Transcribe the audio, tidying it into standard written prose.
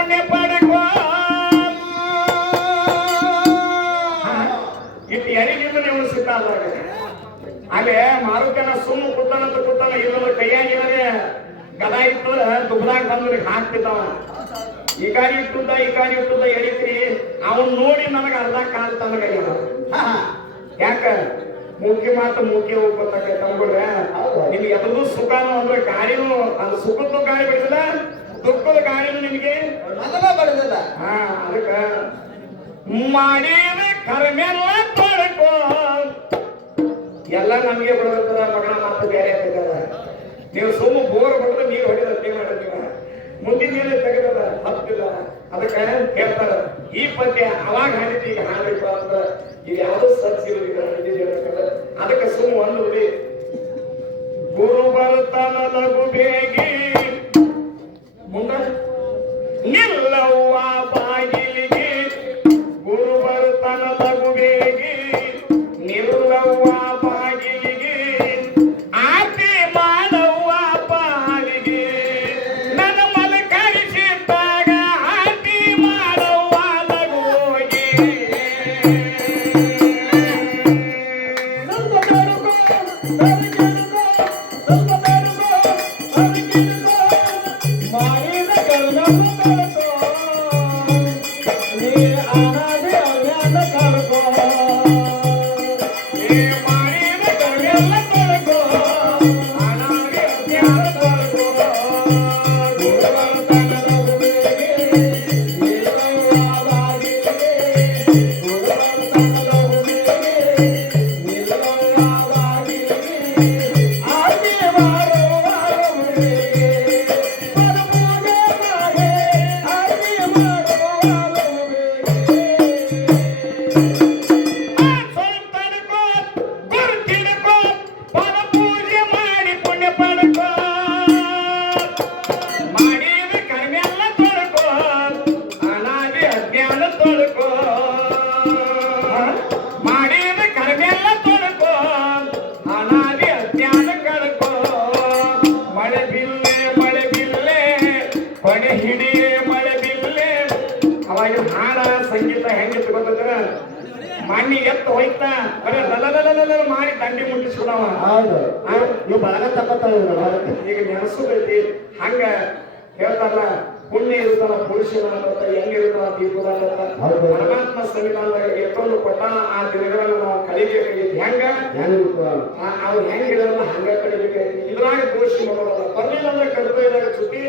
ಪುಣ್ಯ ಪಡಕೋ ಇಟ್ಟು ಎರಿಗಿಂದ ನೀವು ಸಿದ್ಧ ಆದಾಗ ಅಲ್ಲೇ ಮಾರುಕನ ಸುಮ್ಮ ಕೂತಾನ ಇಲ್ಲದ ಕೈಯಾಗಿರದೆ ಗದ ಇಟ್ಟದ ದುಬ್ದಾಗ ಬಂದ್ರೆ ಹಾಕ್ತಿದ್ದಾವ ಈ ಕಾಡಿ ಇಟ್ಟುದ್ದ ಎಳಿತ್ರಿ ಅವನ್ ನೋಡಿ ನನಗ ಅರ್ಧ ಕಾಲ್ ತನಗ ಯಾಕ ಮೂಕಿ ಮಾತು ಮೂಕಿ ಹೋಗ್ಬೇಕಾಗೆ ತಂಬಿಡ್ರೆ ನಿಮ್ಗೆ ಎದೂ ಸುಖನೂ ಅಂದ್ರೆ ಗಾಳಿನೂ ಅದು ಸುಖದ ಗಾಳಿ ಬಿಡಿದಿಲ್ಲ ದುಃಖದ ಗಾಳಿನೂ ನಿಮ್ಗೆ ಬಡದಿಲ್ಲ ಅದಕ್ಕ ಮಾಡಿದ ಕರ್ಮೆಲ್ಲ ತೊಳ್ಕೋ ಎಲ್ಲ ನಮ್ಗೆ ಬಿಡದ ಮಗನ ಮಾತು ಬೇರೆ ಆಗ್ತದ ನೀವು ಸುಮ್ಮ ಬೋರ್ ಬಡದ ನೀರು ಹೊಡಿದ ಮಾಡಿರ್ತೀವ ಮುಂದಿನ ನೀರು ತೆಗೆದ ಹತ್ತಿಲ್ಲ ಅದಕ್ಕೆ ಹೇಳ್ತಾರ ಈ ಪದ್ಯ ಅವಾಗ ಹಾಡಿದ್ದು ಈಗ ಹಾಡಬೇಕು ಅಂತ ಈಗ ಯಾವ್ದು ಸತ್ಸಿರುವುದಿಲ್ಲ ಅದಕ್ಕೆ ಸುಮ್ಮ ಒಂದು ಗುರು ಬರ್ತಾನ ಲಘು ಬೇಗಿ ಮುಂದ ನಿಲ್ಲವ್ವ ಬಾಗಿಲಿಗೆ ಗುರು ಬರ್ತಾನ ಲಘು ಬೇಗಿ ನಿಲ್ಲವ್ವ ಬಾಗಿಲಿಗೆ ಆತಿ ಮಾಡವ್ವ ಪಾಲಿಗೆ ನನ್ನ ಮಲಕರಿಸಿದ್ದಾಗ ಆತಿ ಮಾಡವ್ವ ಲಘುಗೆ ಮಣ್ಣಿ ಎತ್ತು ಹೋಯ್ತಾ ಬರೀ ಮಾಡಿ ದಂಡಿ ಮುಟ್ಟಿಸ್ಕೊಡವ ನೀವು ಬಳಗ ತಗೋತಾವ ಈಗ ನೆನಸುದೈತಿ ಹಂಗ ಹೇಳ್ತಾರಲ್ಲ ಪುಣ್ಯ ಇರುತ್ತಲ್ಲ ಪುರುಷನ ಹೆಂಗಿರುತ್ತಲ್ಲ ದೀಪದಾಗ ಪರಮಾತ್ಮ ಸಂವಿಧಾನದಾಗ ಎಷ್ಟೊಂದು ಕೊಟ್ಟ ಆ ದಿನಗಳನ್ನು ನಾವು ಕಲಿಬೇಕಾಗಿತ್ತು ಹೆಂಗ ಅವ್ರು ಹೆಂಗಿರಲ್ಲ ಹಂಗ ಕಲಿಬೇಕಾಗಿತ್ತು ಇದ್ರಾಗ ದೋಷಿ ಮಾಡೋದಲ್ಲ ಬರ್ಲಿಲ್ಲ ಅಂದ್ರೆ ಕರ್ತವ್ಯದಾಗ ಸುದ್ದಿ